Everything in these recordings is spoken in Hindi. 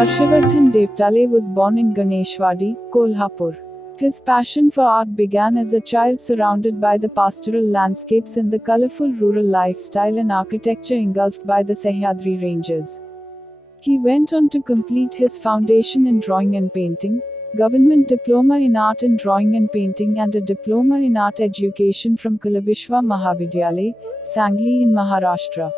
Harshavardhan Devtale was born in Ganeshwadi, Kolhapur. His passion for art began as a child surrounded by the pastoral landscapes and the colorful rural lifestyle and architecture engulfed by the Sahyadri ranges. He went on to complete his foundation in drawing and painting, government diploma in art and drawing and painting and a diploma in art education from Kulavishwa Mahavidyalaya, Sangli in Maharashtra.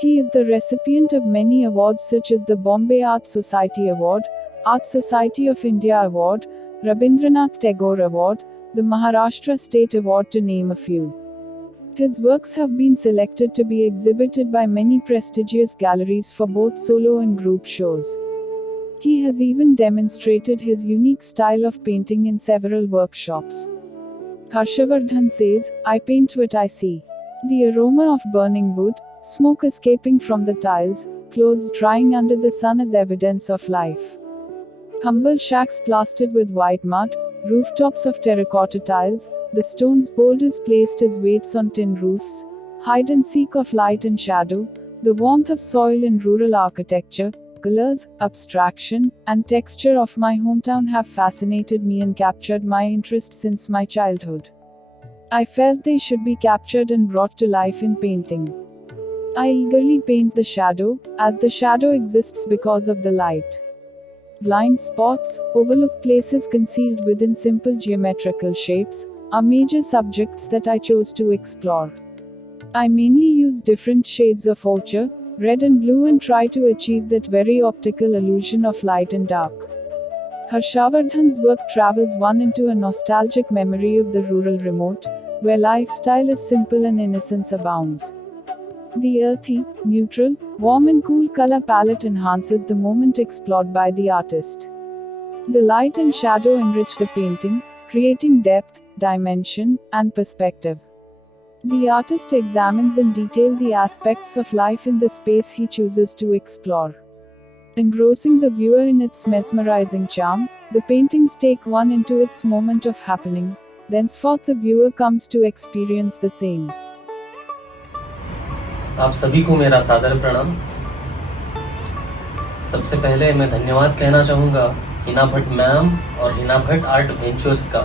He is the recipient of many awards such as the Bombay Art Society Award, Art Society of India Award, Rabindranath Tagore Award, the Maharashtra State Award to name a few. His works have been selected to be exhibited by many prestigious galleries for both solo and group shows. He has even demonstrated his unique style of painting in several workshops. Harshavardhan says, "I paint what I see. The aroma of burning wood, smoke escaping from the tiles, clothes drying under the sun is evidence of life. Humble shacks plastered with white mud, rooftops of terracotta tiles, the stones boulders placed as weights on tin roofs, hide and seek of light and shadow, the warmth of soil in rural architecture, colors, abstraction, and texture of my hometown have fascinated me and captured my interest since my childhood. I felt they should be captured and brought to life in painting. I eagerly paint the shadow, as the shadow exists because of the light. Blind spots, overlooked places concealed within simple geometrical shapes, are major subjects that I chose to explore. I mainly use different shades of ochre, red and blue and try to achieve that very optical illusion of light and dark." Harshavardhan's work travels one into a nostalgic memory of the rural remote, where lifestyle is simple and innocence abounds. The earthy, neutral, warm and cool color palette enhances the moment explored by the artist. The light and shadow enrich the painting, creating depth, dimension, and perspective. The artist examines in detail the aspects of life in the space he chooses to explore. Engrossing the viewer in its mesmerizing charm, the paintings take one into its moment of happening. Thenceforth the viewer comes to experience the same. आप सभी को मेरा सादर प्रणाम। सबसे पहले मैं धन्यवाद कहना चाहूँगा हिना भट्ट मैम और हिना भट्ट आर्ट वेंचर्स का,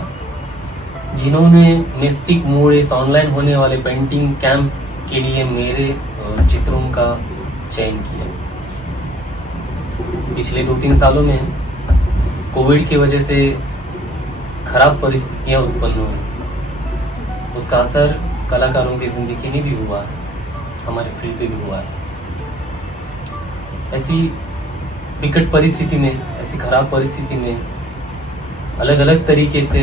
जिन्होंने मिस्टिक मूड इस ऑनलाइन होने वाले पेंटिंग कैंप के लिए मेरे चित्रों का चयन किया। पिछले 2-3 सालों में कोविड की वजह से खराब परिस्थितियां उत्पन्न हुई। उसका असर कलाकारों की जिंदगी में भी हुआ है, हमारे फील्ड पे भी हुआ है। ऐसी विकट परिस्थिति में, ऐसी खराब परिस्थिति में अलग अलग तरीके से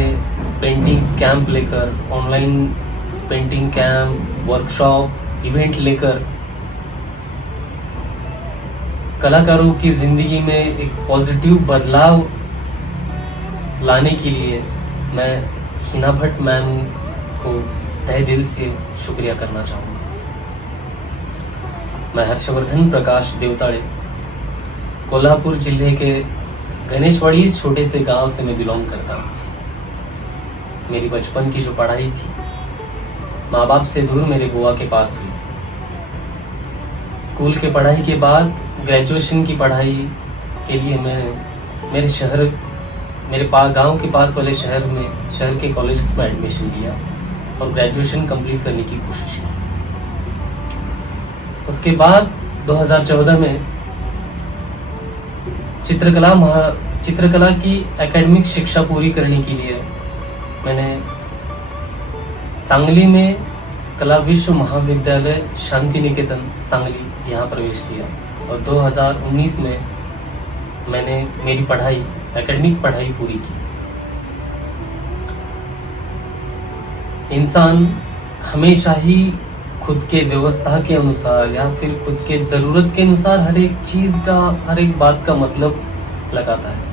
पेंटिंग कैंप लेकर, online painting camp, workshop, event लेकर कलाकारों की जिंदगी में एक पॉजिटिव बदलाव लाने के लिए मैं हिना भट्ट मैम को तहे दिल से शुक्रिया करना चाहूँगा। मैं हर्षवर्धन प्रकाश देवताड़े, कोल्हापुर जिले के गणेशवाड़ी इस छोटे से गांव से मैं बिलोंग करता हूँ। मेरी बचपन की जो पढ़ाई थी माँ बाप से दूर मेरे बुआ के पास हुई। स्कूल के पढ़ाई के बाद ग्रेजुएशन की पढ़ाई के लिए मैं मेरे गांव के पास वाले शहर के कॉलेजेस में एडमिशन लिया और ग्रेजुएशन कंप्लीट करने की कोशिश की। उसके बाद 2014 में चित्रकला की एकेडमिक शिक्षा पूरी करने के लिए मैंने सांगली में कला विश्व महाविद्यालय शांति निकेतन सांगली यहाँ प्रवेश लिया और 2019 में मैंने मेरी एकेडमिक पढ़ाई पूरी की। इंसान हमेशा ही खुद के व्यवस्था के अनुसार या फिर खुद के जरूरत के अनुसार हर एक बात का मतलब लगाता है।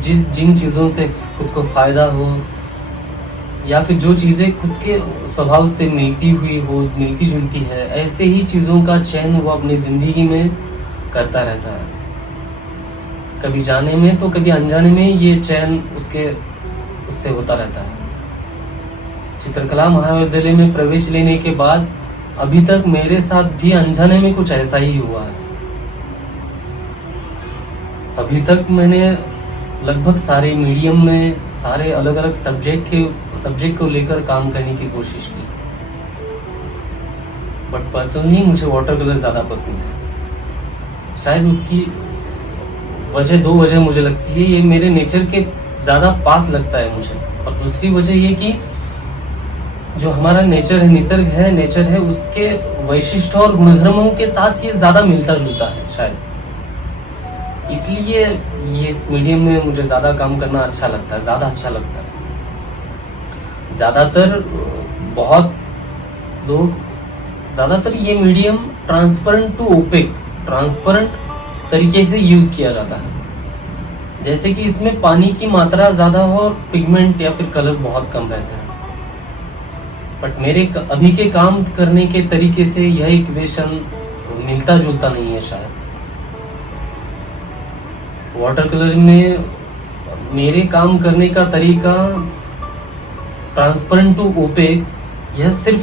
जिन चीजों से खुद को फायदा हो या फिर जो चीजें खुद के स्वभाव से मिलती जुलती है, ऐसे ही चीजों का चयन वो अपनी जिंदगी में करता रहता है। कभी जाने में तो कभी अनजाने में ये चयन उससे होता रहता है। चित्रकला महाविद्यालय में प्रवेश लेने के बाद अभी तक मेरे साथ भी अनजाने में कुछ ऐसा ही हुआ है। अभी तक मैंने लगभग सारे मीडियम में सारे अलग अलग सब्जेक्ट को लेकर काम करने की कोशिश की, बट पर्सनली मुझे वाटर कलर ज़्यादा पसंद है। शायद उसकी दो वजह मुझे लगती है, ये मेरे नेचर के ज़्यादा पास लगता है मुझे, और दूसरी वजह ये कि जो हमारा नेचर है, नेचर है, उसके वैशिष्ट और गुणधर्मों के साथ ये ज़्यादा मिलता जुलता है शायद, इसलिए ये इस मीडियम में मुझे ज़्यादा काम करना अच्छा लगता है, ज़्यादा अच्छा लगता है। ज़्यादातर ये medium transparent to opaque, transparent तरीके से यूज किया जाता है, जैसे कि इसमें पानी की मात्रा ज्यादा हो और पिगमेंट या फिर कलर बहुत कम रहता है। बट मेरे अभी के काम करने के तरीके से यह इक्वेशन मिलता जुलता नहीं है शायद। वाटर कलर में मेरे काम करने का तरीका ट्रांसपेरेंट टू ओपेक, यह सिर्फ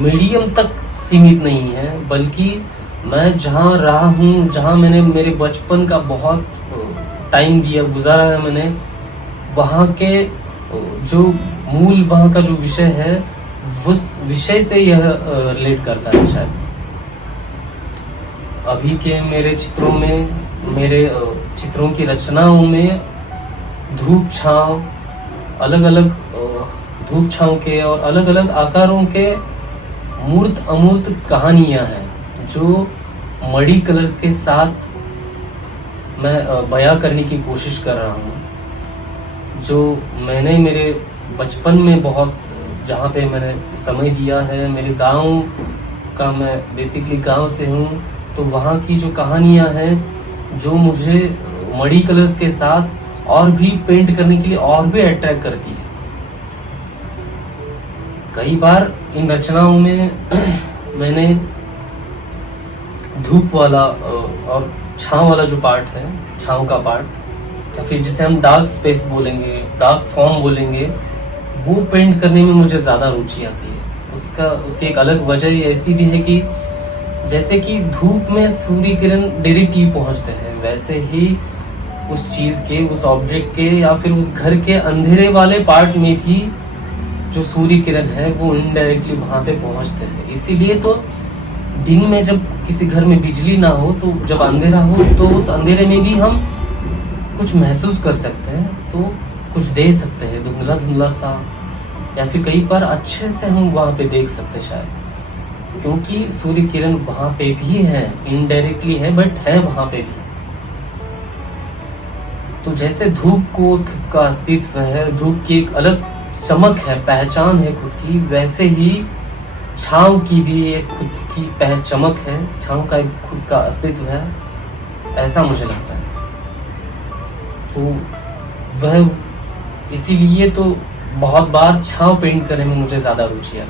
मीडियम तक सीमित नहीं है, बल्कि मैं जहाँ रहा हूँ, जहाँ मैंने मेरे बचपन का बहुत टाइम गुजारा है मैंने, वहाँ के जो मूल, वहाँ का जो विषय है, उस विषय से यह रिलेट करता है शायद। अभी के मेरे चित्रों की रचनाओं में धूप छांव, अलग अलग धूप छांव के और अलग अलग आकारों के मूर्त अमूर्त कहानियां हैं, जो मडी कलर्स के साथ मैं बयां करने की कोशिश कर रहा हूँ। जो मैंने मेरे बचपन में बहुत, जहाँ पे मैंने समय दिया है, मेरे गांव का, मैं बेसिकली गांव से हूँ, तो वहाँ की जो कहानियां हैं, जो मुझे मडी कलर्स के साथ और भी पेंट करने के लिए और भी अट्रैक्ट करती है। कई बार इन रचनाओं में मैंने धूप वाला और छांव वाला जो पार्ट है, छांव का पार्ट, या फिर जिसे हम डार्क स्पेस बोलेंगे, डार्क फॉर्म बोलेंगे, वो पेंट करने में मुझे ज्यादा रुचि आती है। उसकी एक अलग वजह ऐसी भी है कि जैसे कि धूप में सूर्य किरण डायरेक्टली पहुंचते हैं, वैसे ही उस चीज के, उस ऑब्जेक्ट के या फिर उस घर के अंधेरे वाले पार्ट में भी जो सूर्य किरण है वो इनडायरेक्टली वहां पे पहुंचते हैं। इसीलिए तो दिन में जब किसी घर में बिजली ना हो, तो जब अंधेरा हो, तो उस अंधेरे में भी हम कुछ महसूस कर सकते हैं, तो कुछ दे सकते हैं, धुंधला धुंधला सा, या फिर कई बार अच्छे से हम वहां पे देख सकते हैं शायद, क्योंकि सूर्य किरण वहां पे भी है, इनडायरेक्टली है, बट है वहां पे भी। तो जैसे धूप को खुद का अस्तित्व है, धूप की एक अलग चमक है, पहचान है खुद की, वैसे ही छांव की भी एक खुद की चमक है, छांव का एक खुद का अस्तित्व है, ऐसा मुझे लगता है। तो वह इसीलिए तो बहुत बार छांव पेंट करने में मुझे ज्यादा रुचि है।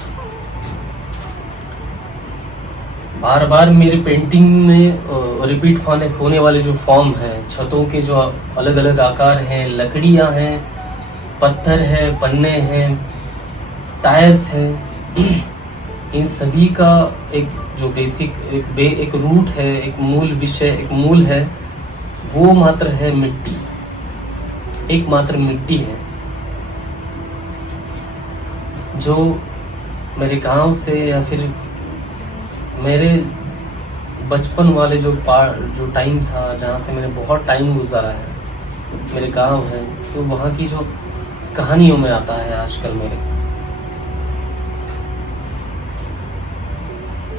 बार बार मेरे पेंटिंग में रिपीट होने वाले जो फॉर्म है, छतों के जो अलग अलग आकार हैं, लकड़ियां हैं, पत्थर है, पन्ने हैं, टायर्स हैं, इन सभी का एक जो बेसिक एक रूट है, एक मूल विषय, एक मूल है, वो मात्र है मिट्टी, एकमात्र मिट्टी है। जो मेरे गांव से या फिर मेरे बचपन वाले जो टाइम था, जहाँ से मैंने बहुत टाइम गुजारा है, मेरे गांव है, तो वहाँ की जो कहानियों में आता है आजकल मेरे,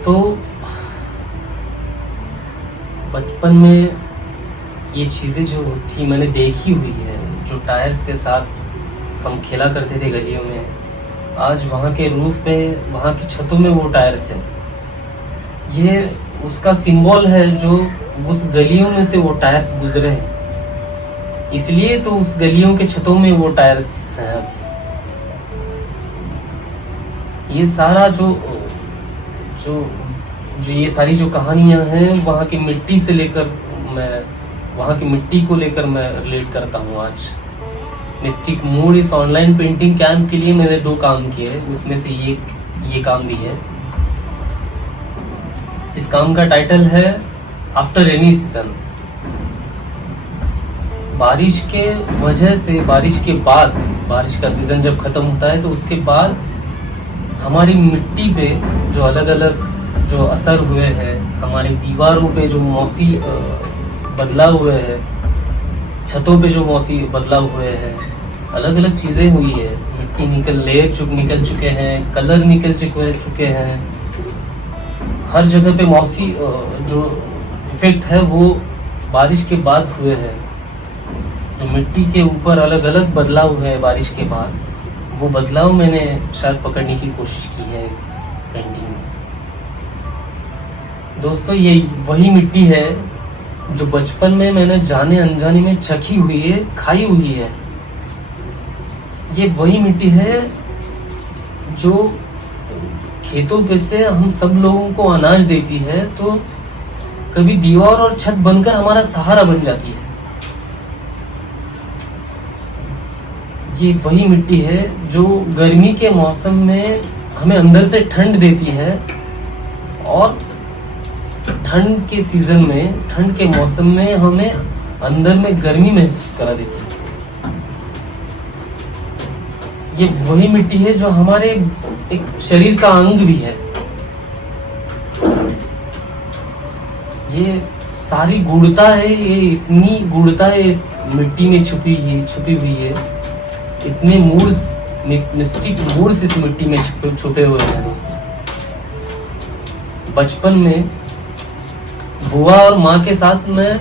तो बचपन में ये चीजें जो थी मैंने देखी हुई है, जो टायर्स के साथ हम खेला करते थे गलियों में, आज वहाँ के रूफ पे, वहाँ की छतों में वो टायर्स है। ये उसका सिंबल है, जो उस गलियों में से वो टायर्स गुजरे हैं, इसलिए तो उस गलियों के छतों में वो टायर्स हैं। ये सारा जो ये सारी जो कहानियां हैं, वहाँ की मिट्टी से लेकर वहाँ की मिट्टी को लेकर मैं रिलेट करता हूँ। आज मिस्टिक मूड इस ऑनलाइन पेंटिंग कैंप के लिए मैंने 2 काम किए, उसमें से ये काम भी है। इस काम का टाइटल है आफ्टर रेनी सीजन। बारिश के वजह से, बारिश के बाद, बारिश का सीजन जब खत्म होता है तो उसके बाद हमारी मिट्टी पे जो अलग अलग जो असर हुए हैं, हमारी दीवारों पे जो मौसी बदलाव हुए हैं, छतों पे जो मौसी बदलाव हुए हैं, अलग अलग चीजें हुई है, मिट्टी निकल चुके हैं, कलर निकल चुके हैं, हर जगह पे मौसी जो इफेक्ट है वो बारिश के बाद हुए हैं। जो मिट्टी के ऊपर अलग अलग बदलाव हुए हैं बारिश के बाद, वो बदलाव मैंने शायद पकड़ने की कोशिश की है इस पेंटिंग में। दोस्तों, ये वही मिट्टी है जो बचपन में मैंने जाने अनजाने में चखी हुई है, खाई हुई है। ये वही मिट्टी है जो खेतों पे से हम सब लोगों को अनाज देती है, तो कभी दीवार और छत बनकर हमारा सहारा बन जाती है। ये वही मिट्टी है जो गर्मी के मौसम में हमें अंदर से ठंड देती है, और ठंड के सीजन में, ठंड के मौसम में हमें अंदर में गर्मी महसूस करा देती है। ये वही मिट्टी है जो हमारे एक शरीर का अंग भी है। ये सारी गुणता है, ये इतनी गुणता है इस मिट्टी में छुपी हुई है। इतने मिस्टिक मूड्स इस मिट्टी में छुपे हुए हैं दोस्तों। बचपन में बुआ और माँ के साथ में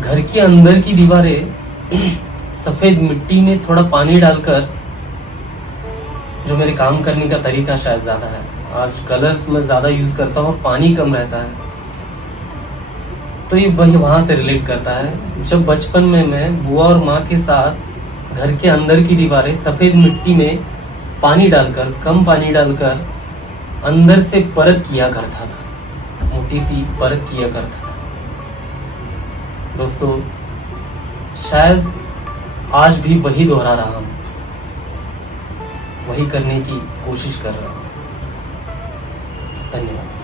घर के अंदर की दीवारें सफेद मिट्टी में थोड़ा पानी डालकर, जो मेरे काम करने का तरीका शायद ज्यादा है, आज कलर्स में ज्यादा यूज करता हूँ और पानी कम रहता है, तो ये वही वहां से रिलेट करता है। जब बचपन में मैं बुआ और माँ के साथ घर के अंदर की दीवारें सफेद मिट्टी में पानी डालकर, कम पानी डालकर अंदर से परत किया करता था, मोटी सी परत किया करता था। दोस्तों, शायद आज भी वही दोहरा रहा हूं, वही करने की कोशिश कर रहा हूं। धन्यवाद।